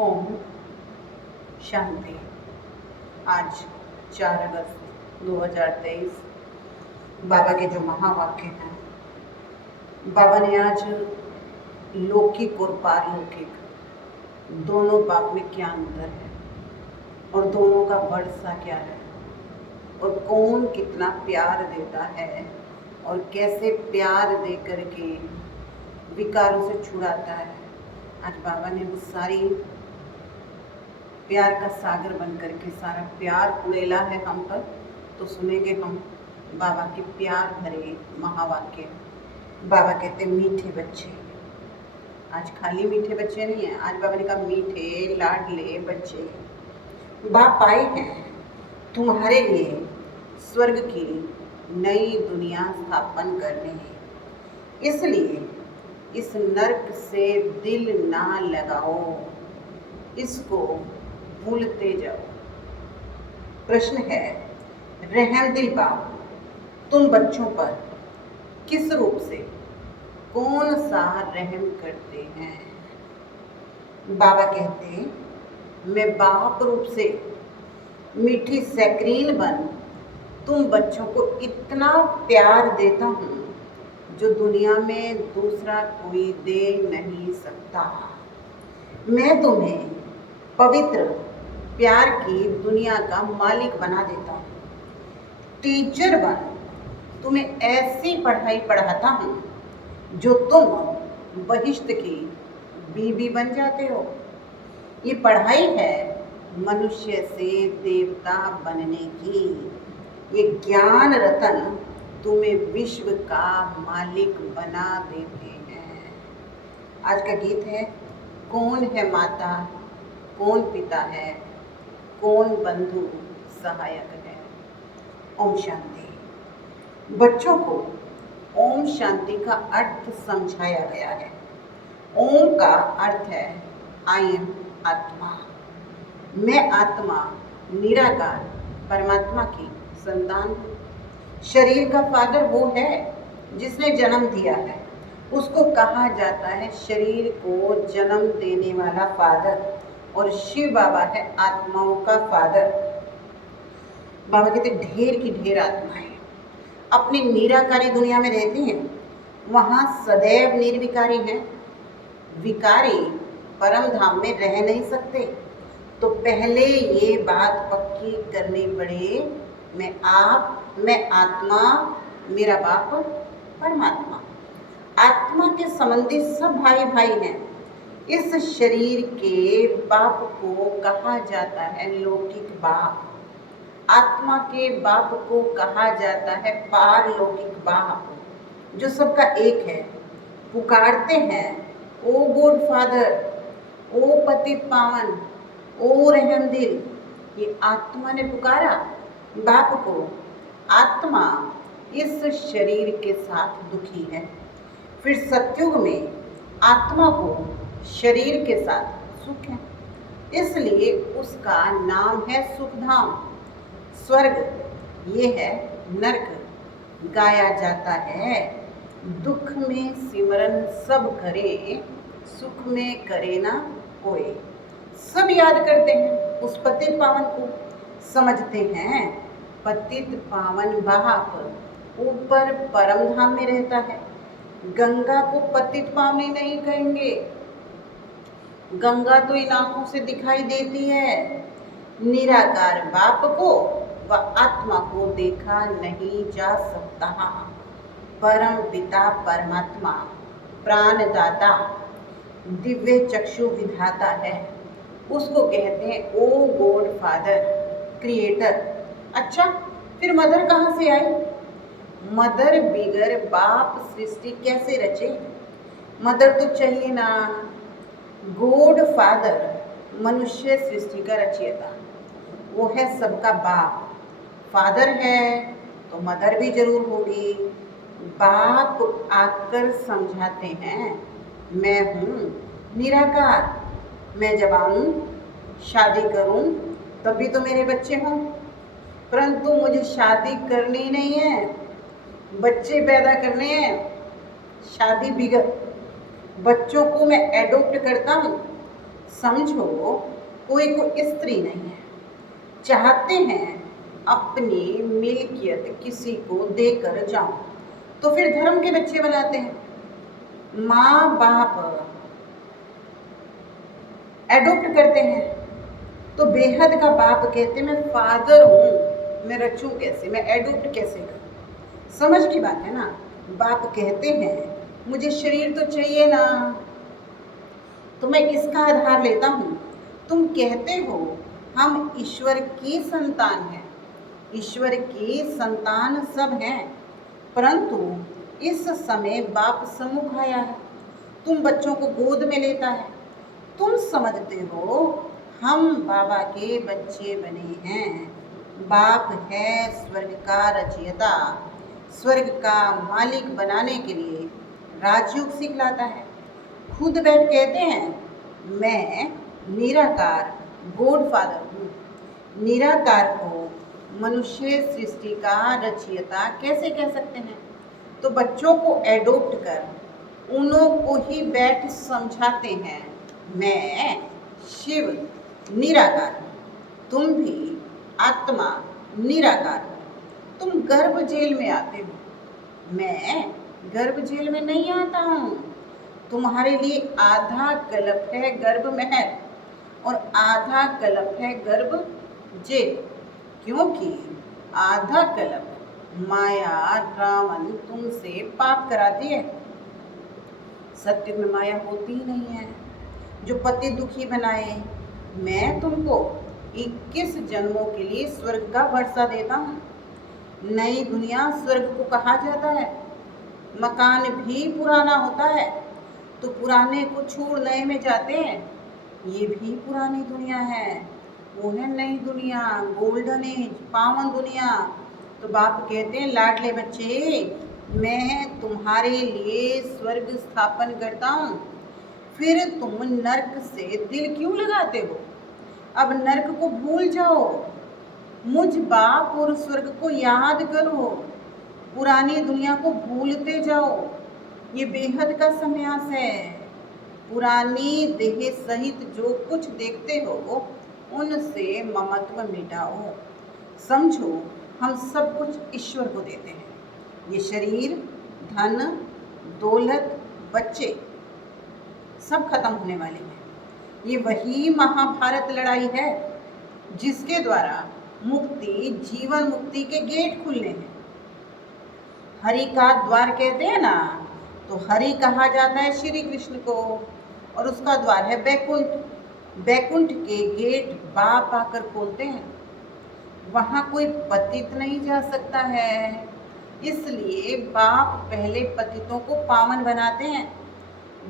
ओम शांति। आज 4 अगस्त 2023 बाबा के जो महावाक्य हैं, बाबा ने आज लौकिक और पारलौकिक दोनों बाप में क्या अंतर है और दोनों का वर्षा क्या है और कौन कितना प्यार देता है और कैसे प्यार दे करके विकारों से छुड़ाता है। आज बाबा ने वो सारी प्यार का सागर बन करके सारा प्यार उड़ेला है हम पर। तो सुनेंगे हम बाबा के प्यार भरे महावाक्य। बाबा कहते मीठे बच्चे। आज खाली मीठे बच्चे नहीं हैं, आज बाबा ने कहा मीठे लाडले बच्चे। बाप आए हैं तुम्हारे लिए स्वर्ग की नई दुनिया स्थापन करने, इसलिए इस नर्क से दिल ना लगाओ, इसको भूलते जाओ। प्रश्न है, रहम दिल बाप तुम बच्चों पर किस रूप से कौन सा रहम करते हैं? बाबा कहते मैं बाप रूप से मीठी सैक्रीन बन तुम बच्चों को इतना प्यार देता हूँ जो दुनिया में दूसरा कोई दे नहीं सकता। मैं तुम्हें पवित्र प्यार की दुनिया का मालिक बना देता हूँ। टीचर बन तुम्हें ऐसी पढ़ाई पढ़ाता हूँ जो तुम बहिश्त की बीबी बन जाते हो। ये पढ़ाई है मनुष्य से देवता बनने की। ये ज्ञान रतन तुम्हें विश्व का मालिक बना देते हैं। आज का गीत है, कौन है माता, कौन पिता है, कौन बंधु सहायक है। ओम शांति। बच्चों को ओम शांति का अर्थ समझाया गया है। ओम का अर्थ है आई एम आत्मा। मैं आत्मा निराकार परमात्मा की संतान हूँ। शरीर का फादर वो है जिसने जन्म दिया है, उसको कहा जाता है शरीर को जन्म देने वाला फादर। और शिव बाबा है आत्माओं का फादर। बाबा कहते ढेर की ढेर आत्माएं अपनी निराकारी दुनिया में रहती हैं, वहाँ सदैव निर्विकारी हैं। विकारी परम धाम में रह नहीं सकते। तो पहले ये बात पक्की करनी पड़े, मैं आप, मैं आत्मा, मेरा बाप परमात्मा। आत्मा के संबंधी सब भाई भाई हैं। इस शरीर के बाप को कहा जाता है लौकिक बाप। आत्मा के बाप को कहा जाता है पारलौकिक बाप, जो सबका एक है। पुकारते हैं ओ गॉड फादर, ओ पतित पावन, ओ रहम दिल। ये आत्मा ने पुकारा बाप को। आत्मा इस शरीर के साथ दुखी है। फिर सतयुग में आत्मा को शरीर के साथ सुख है, इसलिए उसका नाम है सुखधाम। स्वर्ग ये है नरक। गाया जाता है दुख में सिमरन सब करे, सुख में करे ना कोई। सब याद करते हैं उस पतित पावन को, समझते हैं पतित पावन बाप ऊपर परम धाम में रहता है। गंगा को पतित पावनी नहीं कहेंगे, गंगा तो इन आंखों से दिखाई देती है। निराकार बाप को व आत्मा को देखा नहीं जा सकता। परम पिता परमात्मा प्राणदाता दिव्य चक्षु विधाता है, उसको कहते हैं ओ गॉड फादर क्रिएटर। अच्छा, फिर मदर कहाँ से आई? मदर बिगर बाप सृष्टि कैसे रचे? मदर तो चाहिए ना। गॉड फादर मनुष्य सृष्टि का रचयिता, वो है सबका बाप। फादर है तो मदर भी जरूर होगी। बाप आकर समझाते हैं मैं हूँ निराकार। मैं जब आऊँ शादी करूँ तभी तो मेरे बच्चे हों, परंतु मुझे शादी करनी नहीं है, बच्चे पैदा करने हैं। शादी बिगड़ बच्चों को मैं एडॉप्ट करता हूँ, समझो कोई को स्त्री नहीं है, चाहते हैं अपनी मिल्कियत किसी को देकर जाऊं, तो फिर धर्म के बच्चे बनाते हैं। माँ बाप एडॉप्ट करते हैं, तो बेहद का बाप कहते मैं फादर हूँ, मैं रचूं कैसे, मैं एडॉप्ट कैसे करूँ। समझ की बात है ना। बाप कहते हैं मुझे शरीर तो चाहिए ना, तो मैं किसका आधार लेता हूँ। तुम कहते हो हम ईश्वर की संतान हैं, ईश्वर की संतान सब हैं, परंतु इस समय बाप सम्मुख आया है, तुम बच्चों को गोद में लेता है, तुम समझते हो हम बाबा के बच्चे बने हैं। बाप है स्वर्ग का रचयिता, स्वर्ग का मालिक बनाने के लिए राजयोग सिखलाता है। खुद बैठ कहते हैं मैं निराकार गॉड फादर हूँ। निराकार को मनुष्य सृष्टि का रचयिता कैसे कह सकते हैं। तो बच्चों को एडॉप्ट कर उन्हों को ही बैठ समझाते हैं मैं शिव निराकार हूँ, तुम भी आत्मा निराकार हो। तुम गर्भ जेल में आते हो, मैं गर्भ जेल में नहीं आता हूँ। तुम्हारे लिए आधा कल्प है गर्भ महल और आधा कल्प है गर्भ जेल, क्योंकि आधा कल्प माया रावण तुमसे पाप कराती है। सत्य में माया होती ही नहीं है जो पति दुखी बनाए। मैं तुमको 21 जन्मों के लिए स्वर्ग का वर्षा देता हूँ। नई दुनिया स्वर्ग को कहा जाता है। मकान भी पुराना होता है तो पुराने को छोड़ नए में जाते हैं, ये भी पुरानी दुनिया है, वो है नई दुनिया, गोल्डन एज, पावन दुनिया। तो बाप कहते हैं लाडले बच्चे मैं तुम्हारे लिए स्वर्ग स्थापन करता हूँ, फिर तुम नर्क से दिल क्यों लगाते हो। अब नर्क को भूल जाओ, मुझ बाप और स्वर्ग को याद करो, पुरानी दुनिया को भूलते जाओ। ये बेहद का संन्यास है। पुरानी देह सहित जो कुछ देखते हो उनसे ममत्व मिटाओ। समझो हम सब कुछ ईश्वर को देते हैं। ये शरीर, धन, दौलत, बच्चे सब खत्म होने वाले हैं। ये वही महाभारत लड़ाई है जिसके द्वारा मुक्ति, जीवन मुक्ति के गेट खुलने हैं। हरि का द्वार कहते हैं ना, तो हरि कहा जाता है श्री कृष्ण को, और उसका द्वार है बैकुंठ। बैकुंठ के गेट बाप आकर खोलते हैं, वहाँ कोई पतित नहीं जा सकता है। इसलिए बाप पहले पतितों को पावन बनाते हैं,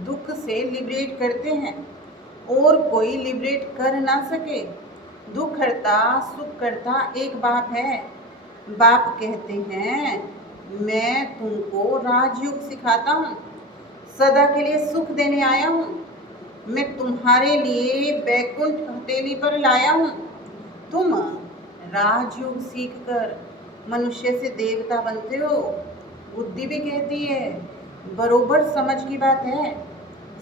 दुख से लिबरेट करते हैं, और कोई लिबरेट कर ना सके। दुख हरता सुख करता एक बाप है। बाप कहते हैं मैं तुमको राजयोग सिखाता हूँ, सदा के लिए सुख देने आया हूँ। मैं तुम्हारे लिए बैकुंठ हथेली पर लाया हूँ। तुम राजयोग सीख कर मनुष्य से देवता बनते हो। बुद्धि भी कहती है, बरोबर समझ की बात है।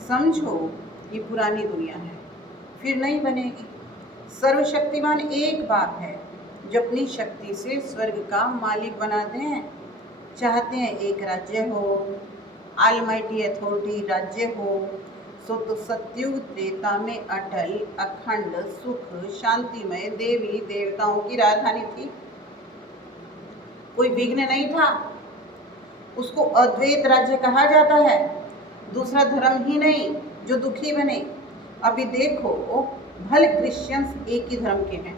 समझो ये पुरानी दुनिया है, फिर नहीं बनेगी। सर्वशक्तिमान एक बाप है जो अपनी शक्ति से स्वर्ग का मालिक बनाते हैं। चाहते हैं एक राज्य हो, ऑलमाइटी अथॉरिटी राज्य हो, सो तो सतयुग त्रेता में अटल अखंड सुख शांतिमय देवी देवताओं की राजधानी थी। कोई विघ्न नहीं था, उसको अद्वैत राज्य कहा जाता है। दूसरा धर्म ही नहीं जो दुखी बने। अभी देखो भले क्रिश्चियंस एक ही धर्म के हैं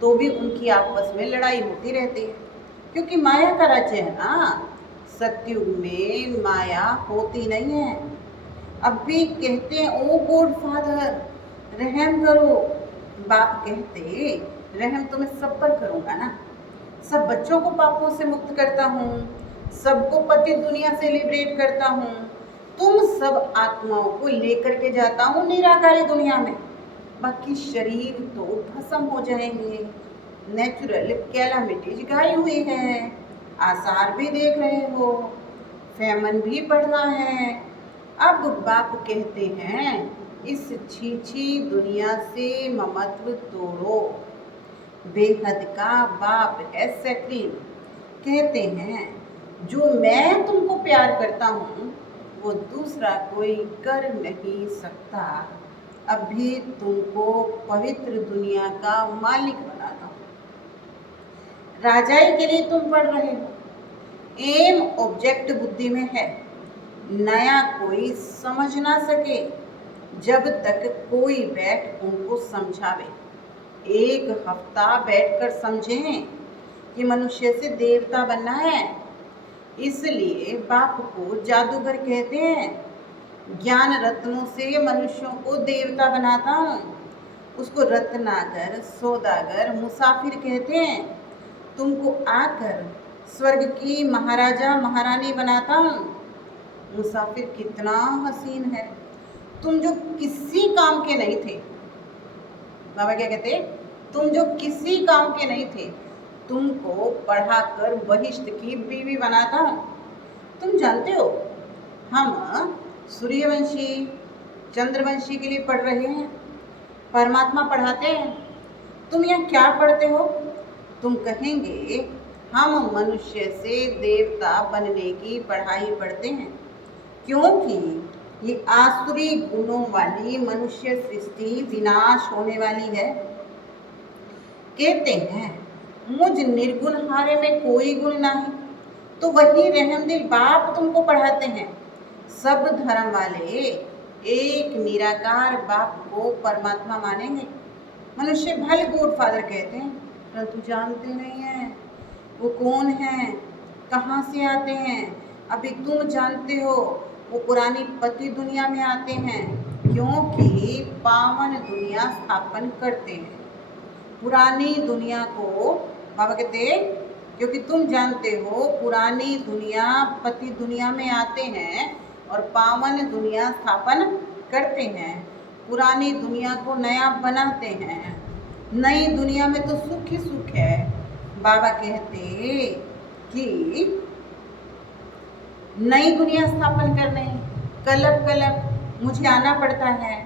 तो भी उनकी आपस में लड़ाई होती रहती है, क्योंकि माया का राज्य है ना। सतयुग में माया होती नहीं है। अब भी कहते हैं ओ गॉड फादर रहम करो। बाप कहते रहम तो मैं सब पर करूँगा ना, सब बच्चों को पापों से मुक्त करता हूँ, सबको पतित दुनिया से लिबरेट करता हूँ, तुम सब आत्माओं को लेकर के जाता हूँ निराकारी दुनिया में। बाकी शरीर तो भस्म हो जाएंगे, नेचुरल कैलामिटीज गाई हुई है, आसार भी देख रहे हो, फैमन भी पड़ना है। अब बाप कहते हैं इस छीछी दुनिया से ममत्व तोड़ो। बेहद का बाप है सैकरीन। कहते हैं जो मैं तुमको प्यार करता हूँ वो दूसरा कोई कर नहीं सकता। अभी तुमको पवित्र दुनिया का मालिक बनाता हूँ। राजाई के लिए तुम पढ़ रहे हो। एम ऑब्जेक्ट बुद्धि में है, नया कोई समझ ना सके जब तक कोई बैठ उनको समझावे। एक हफ्ता बैठकर समझें कि मनुष्य से देवता बनना है। इसलिए बाप को जादूगर कहते हैं। ज्ञान रत्नों से मनुष्यों को देवता बनाता हूँ। उसको रत्नागर, सौदागर, मुसाफिर कहते हैं। तुमको आकर स्वर्ग की महाराजा महारानी बनाता हूँ। मुसाफिर कितना हसीन है। तुम जो किसी काम के नहीं थे, बाबा क्या कहते, तुम जो किसी काम के नहीं थे, तुमको पढ़ाकर वशिष्ठ की बीवी बनाता हूँ। तुम जानते हो हम सूर्यवंशी, चंद्रवंशी के लिए पढ़ रहे हैं, परमात्मा पढ़ाते हैं। तुम यहाँ क्या पढ़ते हो? तुम कहेंगे हम मनुष्य से देवता बनने की पढ़ाई पढ़ते हैं, क्योंकि ये आसुरी गुणों वाली मनुष्य सृष्टि विनाश होने वाली है। कहते हैं मुझ निर्गुण हारे में कोई गुण नहीं, तो वही रहमदिल बाप तुमको पढ़ाते हैं। सब धर्म वाले एक निराकार बाप को परमात्मा मानेंगे। मनुष्य भले गॉड फादर कहते हैं, परंतु जानते नहीं हैं वो कौन हैं, कहाँ से आते हैं। अभी तुम जानते हो वो पुरानी पति दुनिया में आते हैं, क्योंकि पावन दुनिया स्थापन करते हैं। पुरानी दुनिया को बाबा कहते हैं, क्योंकि तुम जानते हो पुरानी दुनिया पति दुनिया में आते हैं और पावन दुनिया स्थापन करते हैं। पुरानी दुनिया को नया बनाते हैं। नई दुनिया में तो सुख ही सुख है। बाबा कहते कि नई दुनिया स्थापन करने कलप कलप मुझे आना पड़ता है।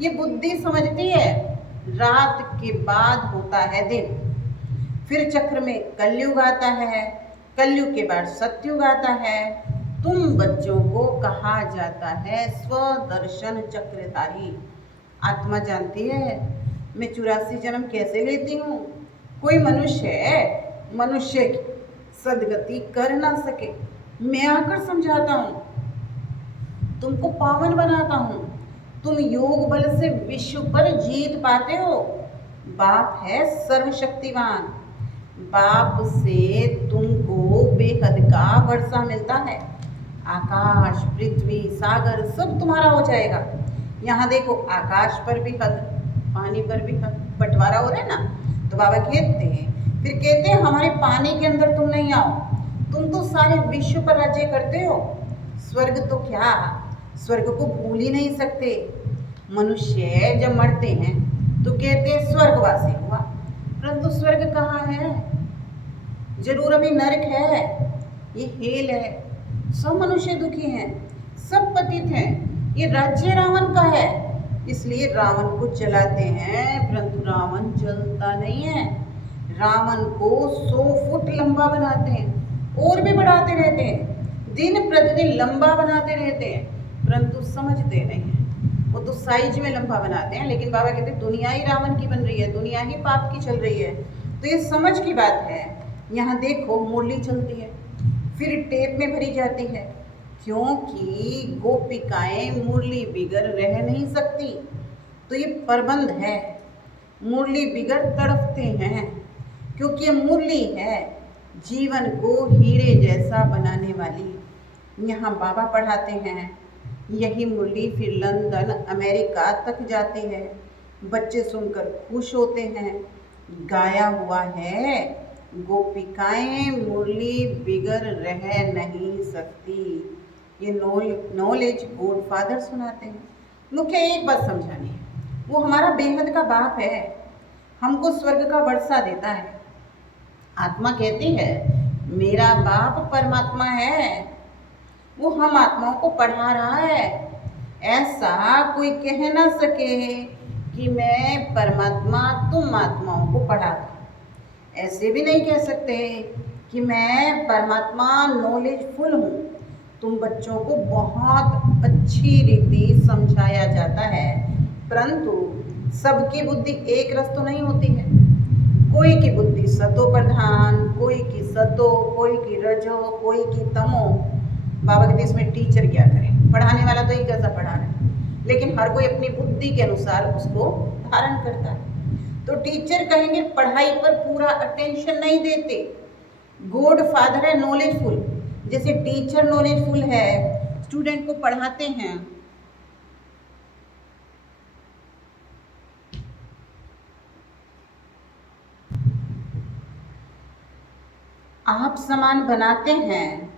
ये बुद्धि समझती है रात के बाद होता है दिन, फिर चक्र में कलयुग आता है, कलयुग के बाद सतयुग आता है। तुम बच्चों को कहा जाता है स्वदर्शन चक्रधारी। आत्मा जानती है मैं 84 जन्म कैसे लेती हूँ। कोई मनुष्य की सदगति कर ना सके, मैं आकर समझाता हूँ, तुमको पावन बनाता हूँ। तुम योग बल से विश्व पर जीत पाते हो। बाप है सर्वशक्तिवान। बाप से तुमको बेहद का वर्षा मिलता है। आकाश, पृथ्वी, सागर सब तुम्हारा हो जाएगा। यहाँ देखो आकाश पर भी हद, पानी पर भी हद, बंटवारा हो रहा है ना। तो बाबा कहते हैं, फिर कहते हैं हमारे पानी के अंदर तुम नहीं आओ, तुम तो सारे विश्व पर राज्य करते हो। स्वर्ग तो क्या, स्वर्ग को भूल ही नहीं सकते। मनुष्य जब मरते हैं तो कहते हैं स्वर्गवासी हुआ, परंतु स्वर्ग कहाँ है? जरूर अभी नरक है, ये हेल है। सब मनुष्य दुखी हैं, सब पतित हैं। ये राज्य रावण का है, इसलिए रावण को जलाते हैं, परंतु रावण जलता नहीं है। रावण को 100 फुट लंबा बनाते हैं और भी बढ़ाते रहते हैं, दिन प्रतिदिन लंबा बनाते रहते हैं, परंतु समझते नहीं हैं। वो तो साइज में लंबा बनाते हैं, लेकिन बाबा कहते हैं दुनिया ही रावण की बन रही है, दुनिया ही पाप की चल रही है। तो ये समझ की बात है। यहाँ देखो मुरली चलती है, फिर टेप में भरी जाती है, क्योंकि गोपिकाएं मुरली बिगर रह नहीं सकती। तो ये प्रबंध है, मुरली बिगर तड़पते हैं, क्योंकि ये मुरली है जीवन को हीरे जैसा बनाने वाली। यहाँ बाबा पढ़ाते हैं, यही मुरली फिर लंदन, अमेरिका तक जाती है। बच्चे सुनकर खुश होते हैं। गाया हुआ है गोपिकाएं मुरली बिगर रह नहीं सकती। ये नॉलेज गॉड फादर सुनाते हैं। मुख्य एक बात समझानी है, वो हमारा बेहद का बाप है, हमको स्वर्ग का वर्षा देता है। आत्मा कहती है मेरा बाप परमात्मा है, वो हम आत्माओं को पढ़ा रहा है। ऐसा कोई कह ना सके कि मैं परमात्मा तुम आत्माओं को पढ़ाता। ऐसे भी नहीं कह सकते कि मैं परमात्मा नॉलेजफुल हूँ। तुम बच्चों को बहुत अच्छी रीति समझाया जाता है, परंतु सबकी बुद्धि एक रस तो नहीं होती है। कोई की बुद्धि सतो प्रधान, कोई की सतो, कोई की रजो, कोई की तमो। बाबा कहते इसमें टीचर क्या करे, पढ़ाने वाला तो एक जैसा पढ़ा रहा है, लेकिन हर कोई अपनी बुद्धि के अनुसार उसको धारण करता है। तो टीचर कहेंगे पढ़ाई पर पूरा अटेंशन नहीं देते। गॉड फादर है नॉलेजफुल, जैसे टीचर नॉलेजफुल है, स्टूडेंट को पढ़ाते हैं। आप समान बनाते हैं,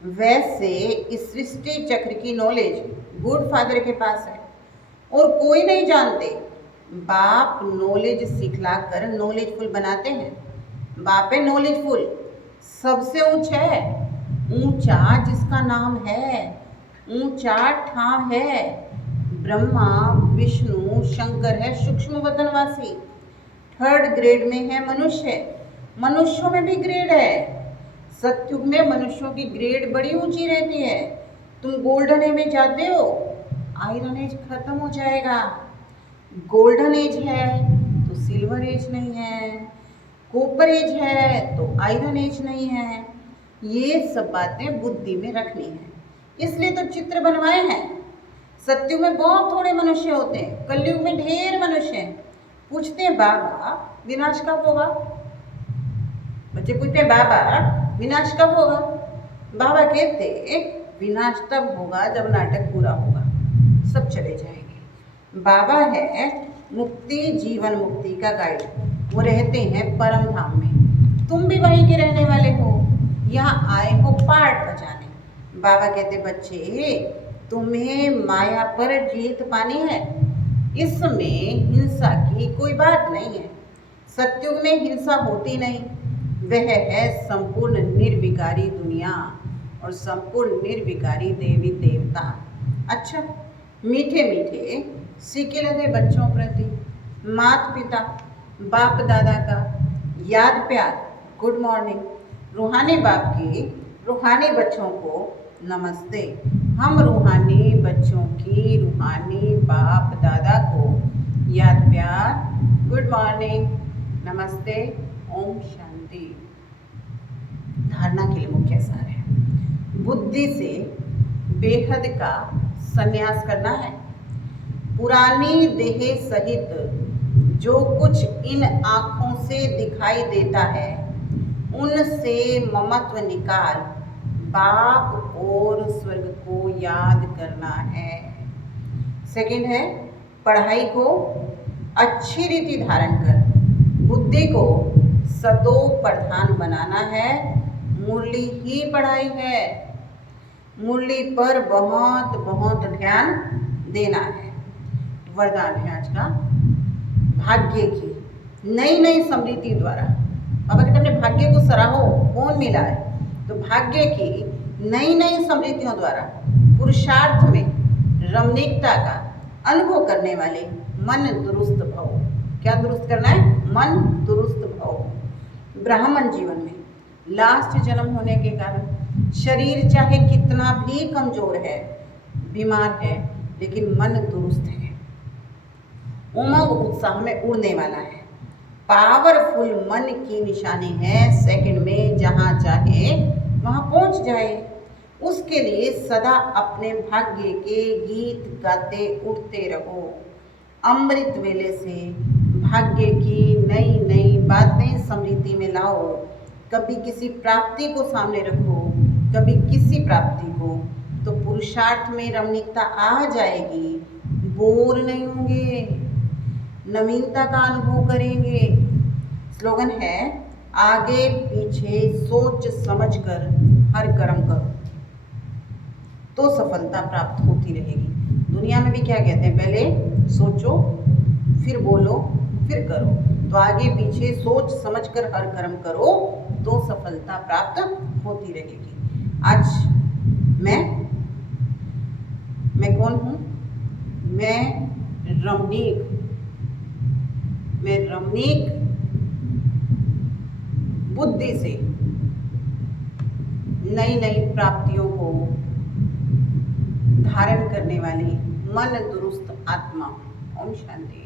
वैसे इस सृष्टि चक्र की नॉलेज गुड फादर के पास है और कोई नहीं जानते। बाप नॉलेज सिखलाकर नॉलेजफुल बनाते हैं। बाप है नॉलेजफुल, सबसे ऊंचा है, ऊंचा जिसका नाम है, ऊंचा ठाव है। ब्रह्मा विष्णु शंकर है सूक्ष्म वतनवासी। थर्ड ग्रेड में है मनुष्य, मनुष्यों में भी ग्रेड है। सतयुग में मनुष्यों की ग्रेड बड़ी ऊंची रहती है। तुम गोल्डन एज में जाते हो, आयरन एज खत्म हो जाएगा। गोल्डन एज है तो सिल्वर एज नहीं है, कॉपर एज है तो आयरन एज नहीं है। ये सब बातें बुद्धि में रखनी है, इसलिए तो चित्र बनवाए हैं। सतयुग में बहुत थोड़े मनुष्य होते हैं, कलयुग में ढेर मनुष्य हैं। पूछते हैं बाबा विनाश कब होगा? बच्चे पूछते हैं बाबा विनाश कब होगा? बाबा कहते विनाश तब होगा जब नाटक पूरा होगा, सब चले जाएंगे। बाबा है मुक्ति जीवन मुक्ति का गाइड, वो रहते हैं परम धाम में। तुम भी वहीं के रहने वाले हो, यहाँ आए हो पाठ बजाने। बाबा कहते बच्चे तुम्हें माया पर जीत पानी है, इसमें हिंसा की कोई बात नहीं है। सतयुग में हिंसा होती नहीं, वह है संपूर्ण निर्विकारी दुनिया और संपूर्ण निर्विकारी देवी देवता। अच्छा, मीठे मीठे सीखे लगे बच्चों प्रति माता पिता बाप दादा का याद प्यार, गुड मॉर्निंग। रूहानी बाप की रूहानी बच्चों को नमस्ते। हम रूहानी बच्चों की रूहानी बाप दादा को याद प्यार, गुड मॉर्निंग, नमस्ते, ओम शांति। धारणा के लिए मुख्य सार है, बुद्धि से बेहद का संन्यास करना है। पुरानी देह सहित जो कुछ इन आँखों से दिखाई देता है, उनसे ममत्व निकाल बाप और स्वर्ग को याद करना है। सेकंड है, पढ़ाई को अच्छी रीति धारण कर बुद्धि को सतो प्रधान बनाना है। मुरली ही पढ़ाई है, मुरली पर बहुत बहुत ध्यान देना है। वरदान है आज का, भाग्य की नई नई समृद्धि द्वारा। बाबा कहते अपने भाग्य को सराहो, कौन मिला है? तो भाग्य की नई नई समृद्धियों द्वारा पुरुषार्थ में रमणीकता का अनुभव करने वाले मन दुरुस्त भव। क्या दुरुस्त करना है? मन दुरुस्त भव। ब्राह्मण जीवन में लास्ट जन्म होने के कारण शरीर चाहे कितना भी कमजोर है, बीमार है, लेकिन मन दुरुस्त है, उमंग उत्साह में उड़ने वाला है। पावरफुल मन की निशानी है, सेकंड में जहाँ चाहे वहाँ पहुँच जाए। उसके लिए सदा अपने भाग्य के गीत गाते उठते रहो। अमृत वेले से भाग्य की नई नई बातें समृद्धि में लाओ। कभी किसी प्राप्ति को सामने रखो, कभी किसी प्राप्ति को, तो पुरुषार्थ में रमणीकता आ जाएगी। बोर नहीं होंगे, नवीनता का अनुभव करेंगे। स्लोगन है, आगे पीछे सोच समझकर हर कर्म करो तो सफलता प्राप्त होती रहेगी। दुनिया में भी क्या कहते हैं, पहले सोचो फिर बोलो फिर करो, तो आगे पीछे सोच समझकर हर कर्म करो तो सफलता प्राप्त होती रहेगी। आज मैं कौन हूँ? मैं रमणीक बुद्धि से नई नई प्राप्तियों को धारण करने वाली मन दुरुस्त आत्मा। ओम शांति।